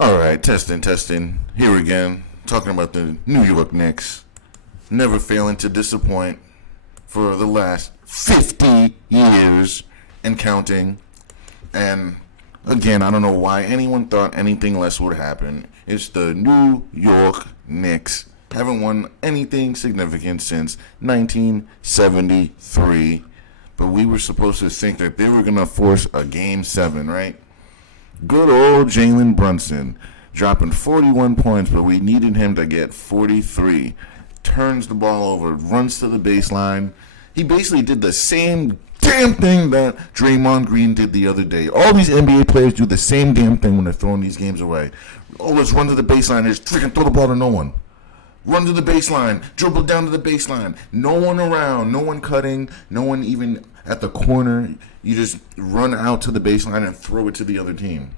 All right, testing. Here again, talking about the New York Knicks. Never failing to disappoint for the last 50 years and counting. And again, I don't know why anyone thought anything less would happen. It's the New York Knicks. Haven't won anything significant since 1973. But we were supposed to think that they were going to force a Game 7, right? Good old Jalen Brunson dropping 41 points, but we needed him to get 43. Turns the ball over, runs to the baseline. He basically did the same damn thing that Draymond Green did the other day. All these NBA players do the same damn thing when they're throwing these games away. Oh, let's run to the baseline and just freaking throw the ball to no one. Run to the baseline, dribble down to the baseline. No one around, no one cutting, no one even at the corner. You just run out to the baseline and throw it to the other team.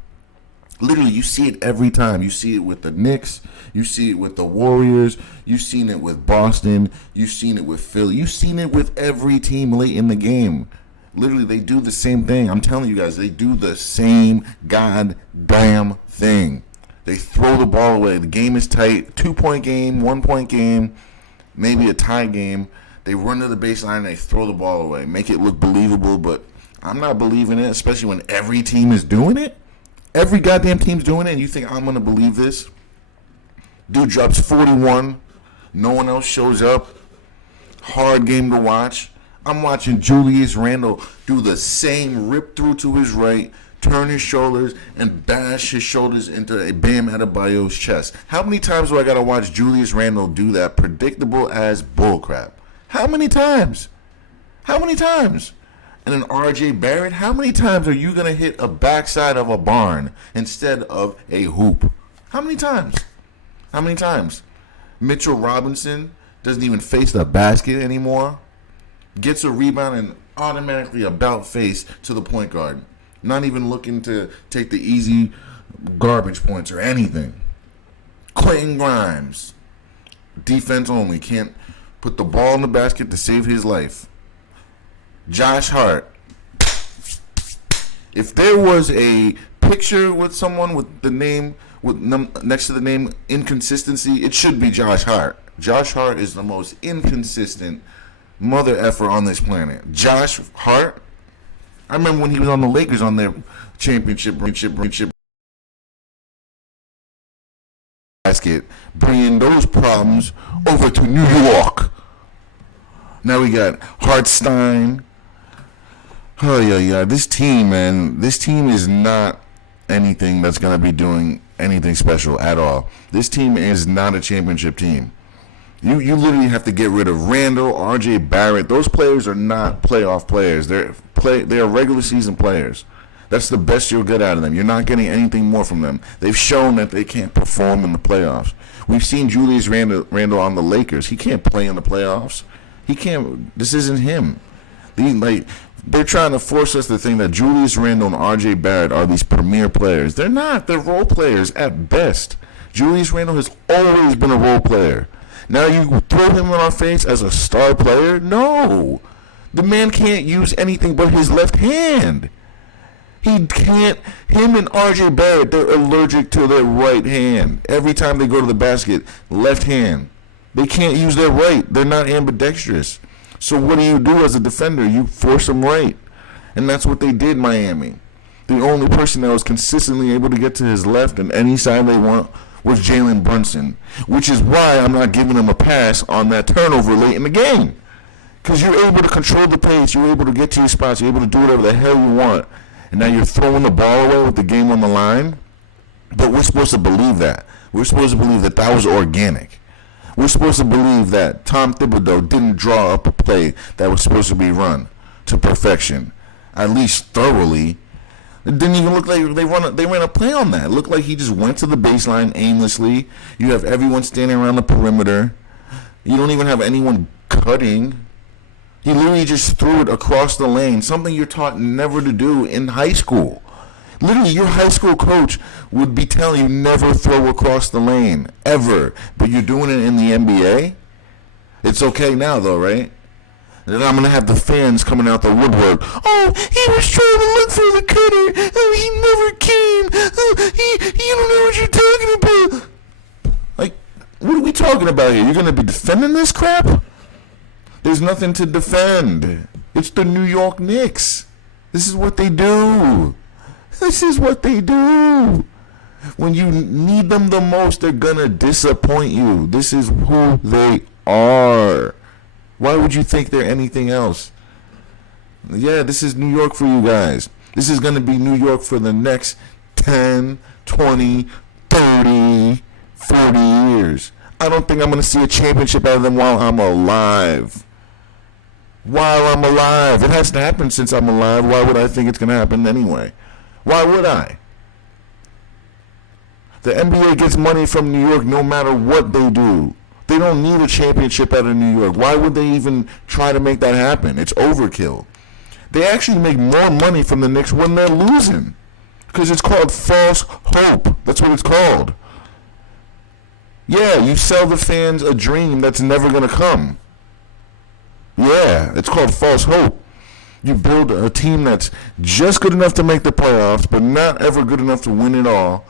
Literally, you see it every time. You see it with the Knicks. You see it with the Warriors. You've seen it with Boston. You've seen it with Philly. You've seen it with every team late in the game. Literally, they do the same thing. I'm telling you guys, they do the same goddamn thing. They throw the ball away. The game is tight. 2-point game, 1-point game, maybe a tie game. They run to the baseline and they throw the ball away. Make it look believable, but I'm not believing it, especially when every team is doing it. Every goddamn team's doing it, and you think I'm going to believe this? Dude drops 41. No one else shows up. Hard game to watch. I'm watching Julius Randle do the same rip through to his right, turn his shoulders, and bash his shoulders into a Bam Adebayo's chest. How many times do I got to watch Julius Randle do that predictable as bullcrap? How many times? How many times? And then R.J. Barrett, how many times are you going to hit a backside of a barn instead of a hoop? How many times? How many times? Mitchell Robinson doesn't even face the basket anymore. Gets a rebound and automatically about face to the point guard. Not even looking to take the easy garbage points or anything. Quentin Grimes, defense only, can't put the ball in the basket to save his life. Josh Hart. If there was a picture with someone with the name next to the name inconsistency, it should be Josh Hart. Josh Hart is the most inconsistent mother effer on this planet. Josh Hart. I remember when he was on the Lakers on their championship basket, bringing those problems over to New York. Now we got Hartstein. Oh, yeah. This team, man, this team is not anything that's going to be doing anything special at all. This team is not a championship team. You literally have to get rid of Randall, R.J. Barrett. Those players are not playoff players. They are regular season players. That's the best you'll get out of them. You're not getting anything more from them. They've shown that they can't perform in the playoffs. We've seen Julius Randle on the Lakers. He can't play in the playoffs. He can't. This isn't him. They're trying to force us to think that Julius Randle and R.J. Barrett are these premier players. They're not. They're role players at best. Julius Randle has always been a role player. Now you throw him in our face as a star player? No. The man can't use anything but his left hand. He can't. Him and R.J. Barrett, they're allergic to their right hand. Every time they go to the basket, left hand. They can't use their right. They're not ambidextrous. So what do you do as a defender? You force them right. And that's what they did, Miami. The only person that was consistently able to get to his left and any side they want was Jalen Brunson, which is why I'm not giving him a pass on that turnover late in the game. Because you're able to control the pace. You're able to get to your spots. You're able to do whatever the hell you want. And now you're throwing the ball away with the game on the line. But we're supposed to believe that. We're supposed to believe that that was organic. We're supposed to believe that Tom Thibodeau didn't draw up a play that was supposed to be run to perfection, at least thoroughly. It didn't even look like they ran a play on that. It looked like he just went to the baseline aimlessly. You have everyone standing around the perimeter. You don't even have anyone cutting. He literally just threw it across the lane, something you're taught never to do in high school. Literally, your high school coach would be telling you never throw across the lane, ever. But you're doing it in the NBA? It's okay now, though, right? And then I'm going to have the fans coming out the woodwork. Oh, he was trying to look for the cutter. Oh, he never came. Oh, you don't know what you're talking about here? You're going to be defending this crap? There's nothing to defend. It's the New York Knicks. This is what they do. This is what they do. When you need them the most, they're going to disappoint you. This is who they are. Why would you think they're anything else? Yeah, this is New York for you guys. This is going to be New York for the next 10, 20, 30, 40 years. I don't think I'm going to see a championship out of them while I'm alive. While I'm alive. It hasn't happened since I'm alive. Why would I think it's going to happen anyway? Why would I? The NBA gets money from New York no matter what they do. They don't need a championship out of New York. Why would they even try to make that happen? It's overkill. They actually make more money from the Knicks when they're losing. Because it's called false hope. That's what it's called. Yeah, you sell the fans a dream that's never going to come. Yeah, it's called false hope. You build a team that's just good enough to make the playoffs, but not ever good enough to win it all.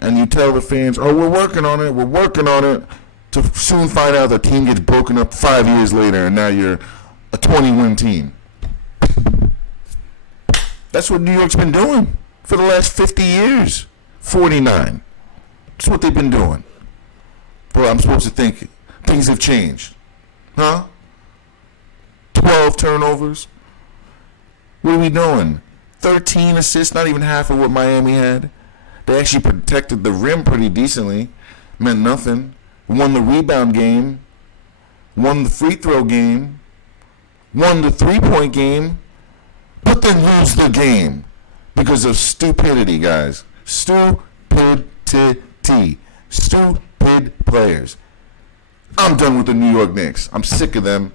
And you tell the fans, oh, we're working on it, to soon find out the team gets broken up 5 years later, and now you're a 20-win team. That's what New York's been doing for the last 50 years. 49. That's what they've been doing. Bro, I'm supposed to think things have changed. Huh? 12 turnovers. What are we doing? 13 assists, not even half of what Miami had. They actually protected the rim pretty decently. Meant nothing. Won the rebound game. Won the free throw game. Won the three-point game. But then lose the game. Because of stupidity, guys. Stupidity. Stupid players. I'm done with the New York Knicks. I'm sick of them.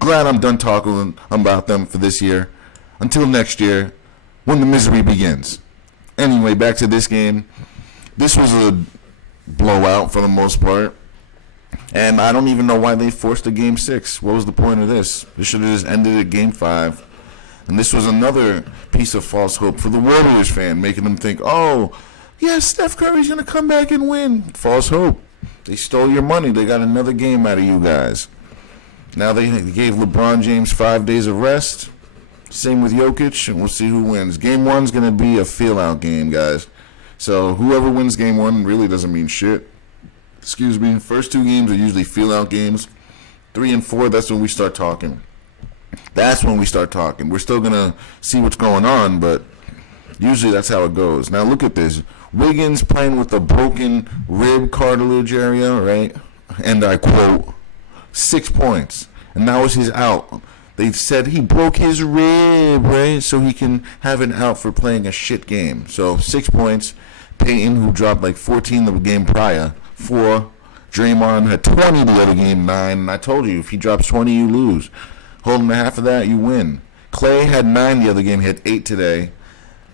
Glad I'm done talking about them for this year. Until next year, when the misery begins. Anyway, back to this game. This was a blowout for the most part. And I don't even know why they forced a Game 6. What was the point of this? They should have just ended at Game 5. And this was another piece of false hope for the Warriors fan, making them think, oh, yeah, Steph Curry's going to come back and win. False hope. They stole your money. They got another game out of you guys. Now they gave LeBron James 5 days of rest. Same with Jokic, and we'll see who wins. Game 1's going to be a feel-out game, guys. So whoever wins Game 1 really doesn't mean shit. Excuse me. First 2 games are usually feel-out games. 3 and 4, that's when we start talking. That's when we start talking. We're still going to see what's going on, but usually that's how it goes. Now look at this. Wiggins playing with a broken rib cartilage area, right? And I quote, 6 points. And that was his out. They've said he broke his rib, right? So he can have an out for playing a shit game. So 6 points. Peyton, who dropped like 14 the game prior, 4. Draymond had 20 the other game, 9. And I told you, if he drops 20, you lose. Holding half of that, you win. Clay had 9 the other game. He had 8 today.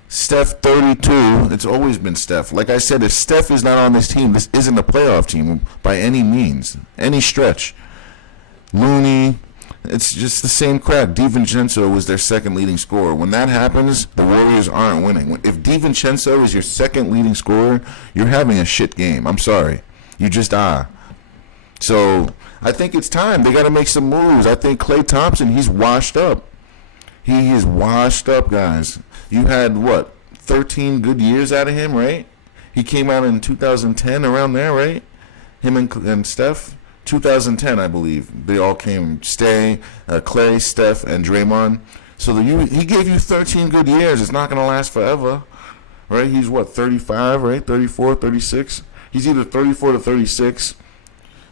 Steph, 32. It's always been Steph. Like I said, if Steph is not on this team, this isn't a playoff team by any means, any stretch. Looney, it's just the same crap. DiVincenzo was their second leading scorer. When that happens, the Warriors aren't winning. If DiVincenzo is your second leading scorer, you're having a shit game. I'm sorry. You just are. So I think it's time. They got to make some moves. I think Klay Thompson, he's washed up. He is washed up, guys. You had, 13 good years out of him, right? He came out in 2010, around there, right? Him and Steph. 2010, I believe. They all came. Clay, Steph, and Draymond. So he gave you 13 good years. It's not going to last forever, right? He's 35, right? 34, 36. He's either 34 to 36.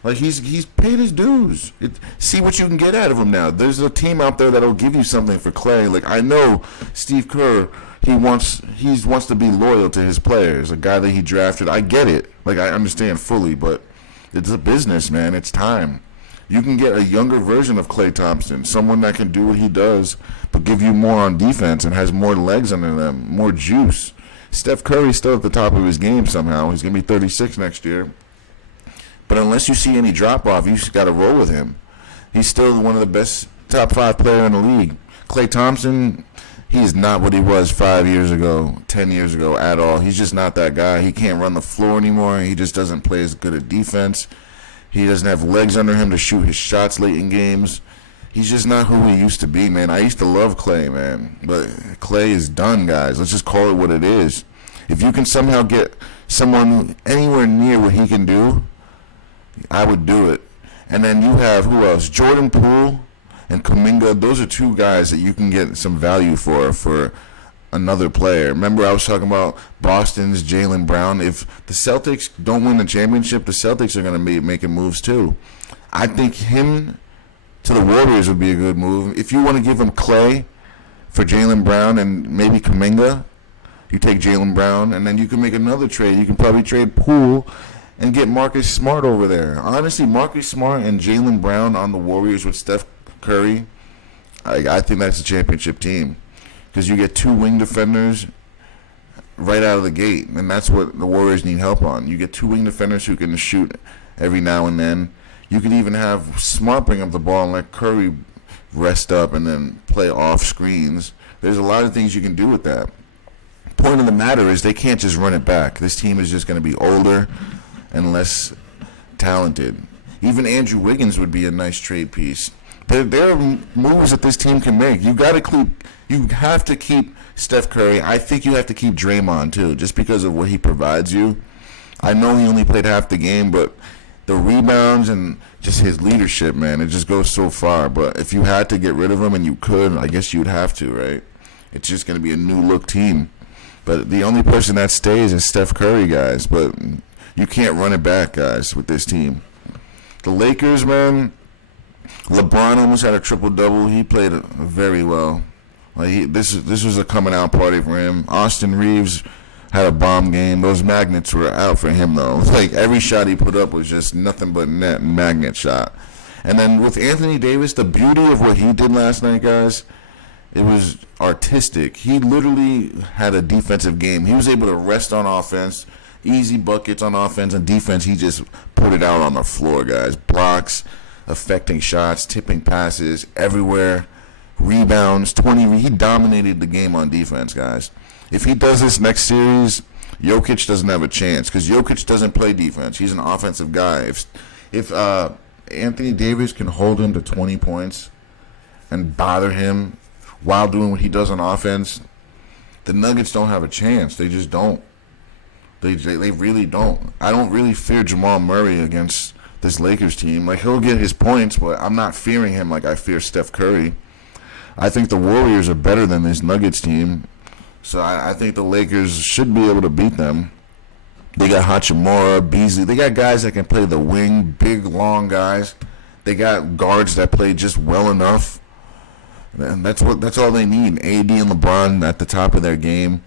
Like, he's paid his dues. See what you can get out of him now. There's a team out there that'll give you something for Clay. Like, I know Steve Kerr, he wants to be loyal to his players, a guy that he drafted. I get it. Like, I understand fully, but it's a business, man. It's time. You can get a younger version of Klay Thompson, someone that can do what he does, but give you more on defense and has more legs under them, more juice. Steph Curry's still at the top of his game somehow. He's going to be 36 next year. But unless you see any drop-off, you just got to roll with him. He's still one of the best top 5 player in the league. Klay Thompson, he's not what he was 5 years ago, 10 years ago at all. He's just not that guy. He can't run the floor anymore. He just doesn't play as good at defense. He doesn't have legs under him to shoot his shots late in games. He's just not who he used to be, man. I used to love Clay, man. But Clay is done, guys. Let's just call it what it is. If you can somehow get someone anywhere near what he can do, I would do it. And then you have, who else? Jordan Poole and Kuminga. Those are two guys that you can get some value for another player. Remember I was talking about Boston's Jaylen Brown. If the Celtics don't win the championship, the Celtics are going to be making moves too. I think him to the Warriors would be a good move. If you want to give him Clay for Jaylen Brown and maybe Kuminga, you take Jaylen Brown, and then you can make another trade. You can probably trade Poole and get Marcus Smart over there. Honestly, Marcus Smart and Jaylen Brown on the Warriors with Steph Curry, I think that's a championship team. Because you get two wing defenders right out of the gate, and that's what the Warriors need help on. You get two wing defenders who can shoot every now and then. You could even have Smart bring up the ball and let Curry rest up and then play off screens. There's a lot of things you can do with that. Point of the matter is they can't just run it back. This team is just going to be older and less talented. Even Andrew Wiggins would be a nice trade piece. There are moves that this team can make. You have to keep Steph Curry. I think you have to keep Draymond too, just because of what he provides you. I know he only played half the game, but the rebounds and just his leadership, man, it just goes so far. But if you had to get rid of him, and you could, I guess you'd have to, right? It's just going to be a new look team. But the only person that stays is Steph Curry, guys. But you can't run it back, guys, with this team. The Lakers, man, LeBron almost had a triple-double. He played very well. This was a coming-out party for him. Austin Reeves had a bomb game. Those magnets were out for him, though. Like, every shot he put up was just nothing but net magnet shot. And then with Anthony Davis, the beauty of what he did last night, guys, it was artistic. He literally had a defensive game. He was able to rest on offense, easy buckets on offense, and defense, he just put it out on the floor, guys. Blocks, affecting shots, tipping passes, everywhere, rebounds, he dominated the game on defense, guys. If he does this next series, Jokic doesn't have a chance, because Jokic doesn't play defense. He's an offensive guy. If Anthony Davis can hold him to 20 points and bother him while doing what he does on offense, the Nuggets don't have a chance. They just don't. They really don't. I don't really fear Jamal Murray against this Lakers team. Like, he'll get his points, but I'm not fearing him like I fear Steph Curry. I think the Warriors are better than this Nuggets team, so I think the Lakers should be able to beat them. They got Hachimura, Beasley. They got guys that can play the wing, big, long guys. They got guards that play just well enough. And that's all they need. AD and LeBron at the top of their game.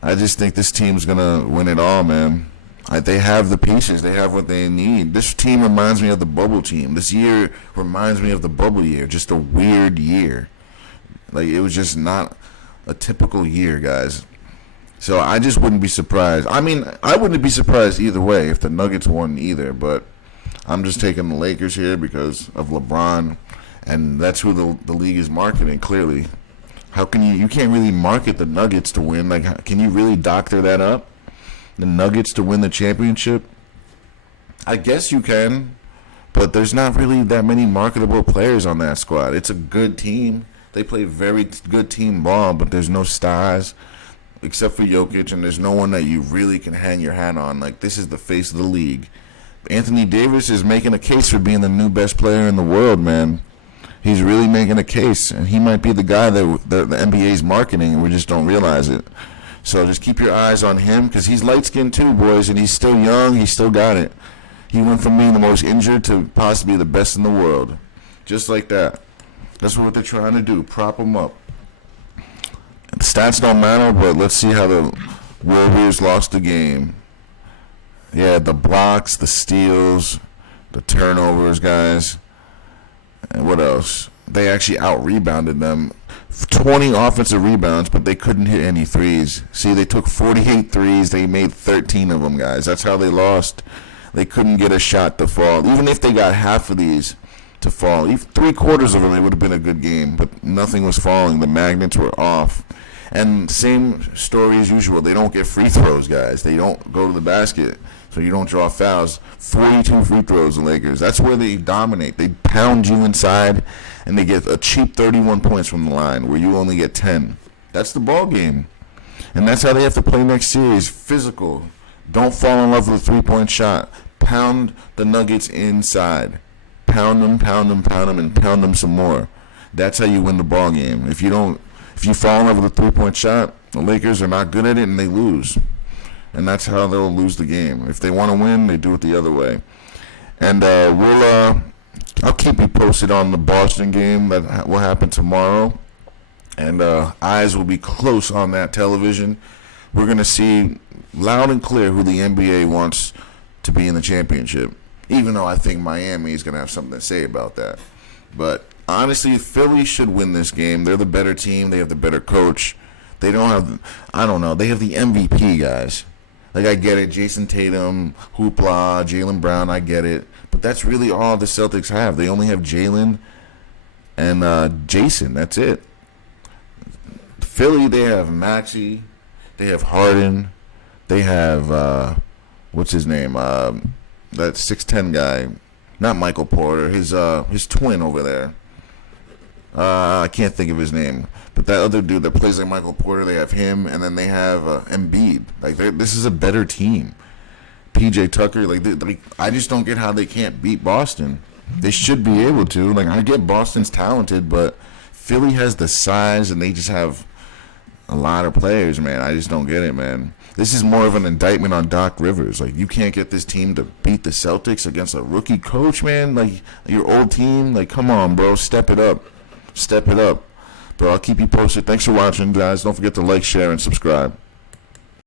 I just think this team's gonna win it all, man. They have the pieces. They have what they need. This team reminds me of the bubble team. This year reminds me of the bubble year. Just a weird year. Like, it was just not a typical year, guys. So I just wouldn't be surprised. I mean, I wouldn't be surprised either way if the Nuggets won either. But I'm just taking the Lakers here because of LeBron. And that's who the league is marketing, clearly. How can you can't really market the Nuggets to win. Like, can you really doctor that up? The Nuggets to win the championship? I guess you can, but there's not really that many marketable players on that squad. It's a good team. They play very good team ball, but there's no stars except for Jokic, and there's no one that you really can hang your hat on. Like, this is the face of the league. Anthony Davis is making a case for being the new best player in the world, man. He's really making a case, and he might be the guy that the NBA is marketing, and we just don't realize it. So just keep your eyes on him, because he's light-skinned too, boys, and he's still young. He's still got it. He went from being the most injured to possibly the best in the world. Just like that. That's what they're trying to do, prop him up. The stats don't matter, but let's see how the Warriors lost the game. Yeah, the blocks, the steals, the turnovers, guys. And what else? They actually out-rebounded them. 20 offensive rebounds, but they couldn't hit any threes. See, they took 48 threes. They made 13 of them, guys. That's how they lost. They couldn't get a shot to fall. Even if they got half of these to fall, even 3/4 of them, it would have been a good game. But nothing was falling. The magnets were off. And same story as usual. They don't get free throws, guys. They don't go to the basket, so you don't draw fouls. 42 free throws, the Lakers. That's where they dominate. They pound you inside, and they get a cheap 31 points from the line, where you only get 10. That's the ball game. And that's how they have to play next series. Physical. Don't fall in love with a three-point shot. Pound the Nuggets inside. Pound them, and pound them some more. That's how you win the ball game. If you fall in love with a three-point shot, the Lakers are not good at it and they lose. And that's how they'll lose the game. If they want to win, they do it the other way. And I'll keep you posted on the Boston game that will happen tomorrow. And eyes will be close on that television. We're going to see loud and clear who the NBA wants to be in the championship. Even though I think Miami is going to have something to say about that. But honestly, Philly should win this game. They're the better team. They have the better coach. They don't have, I don't know, they have the MVP guys. Like, I get it, Jason Tatum, hoopla, Jaylen Brown, I get it. But that's really all the Celtics have. They only have Jaylen and Jason. That's it. Philly, they have Maxey. They have Harden. They have, what's his name? That 6'10" guy, not Michael Porter, his twin over there. I can't think of his name, but that other dude that plays like Michael Porter, they have him, and then they have Embiid. Like, this is a better team. PJ Tucker, I just don't get how they can't beat Boston. They should be able to. Like, I get Boston's talented, but Philly has the size, and they just have a lot of players, man. I just don't get it, man. This is more of an indictment on Doc Rivers. Like, you can't get this team to beat the Celtics against a rookie coach, man. Like, your old team. Like, come on, bro. Step it up. Step it up. But I'll keep you posted. Thanks for watching, guys. Don't forget to like, share, and subscribe.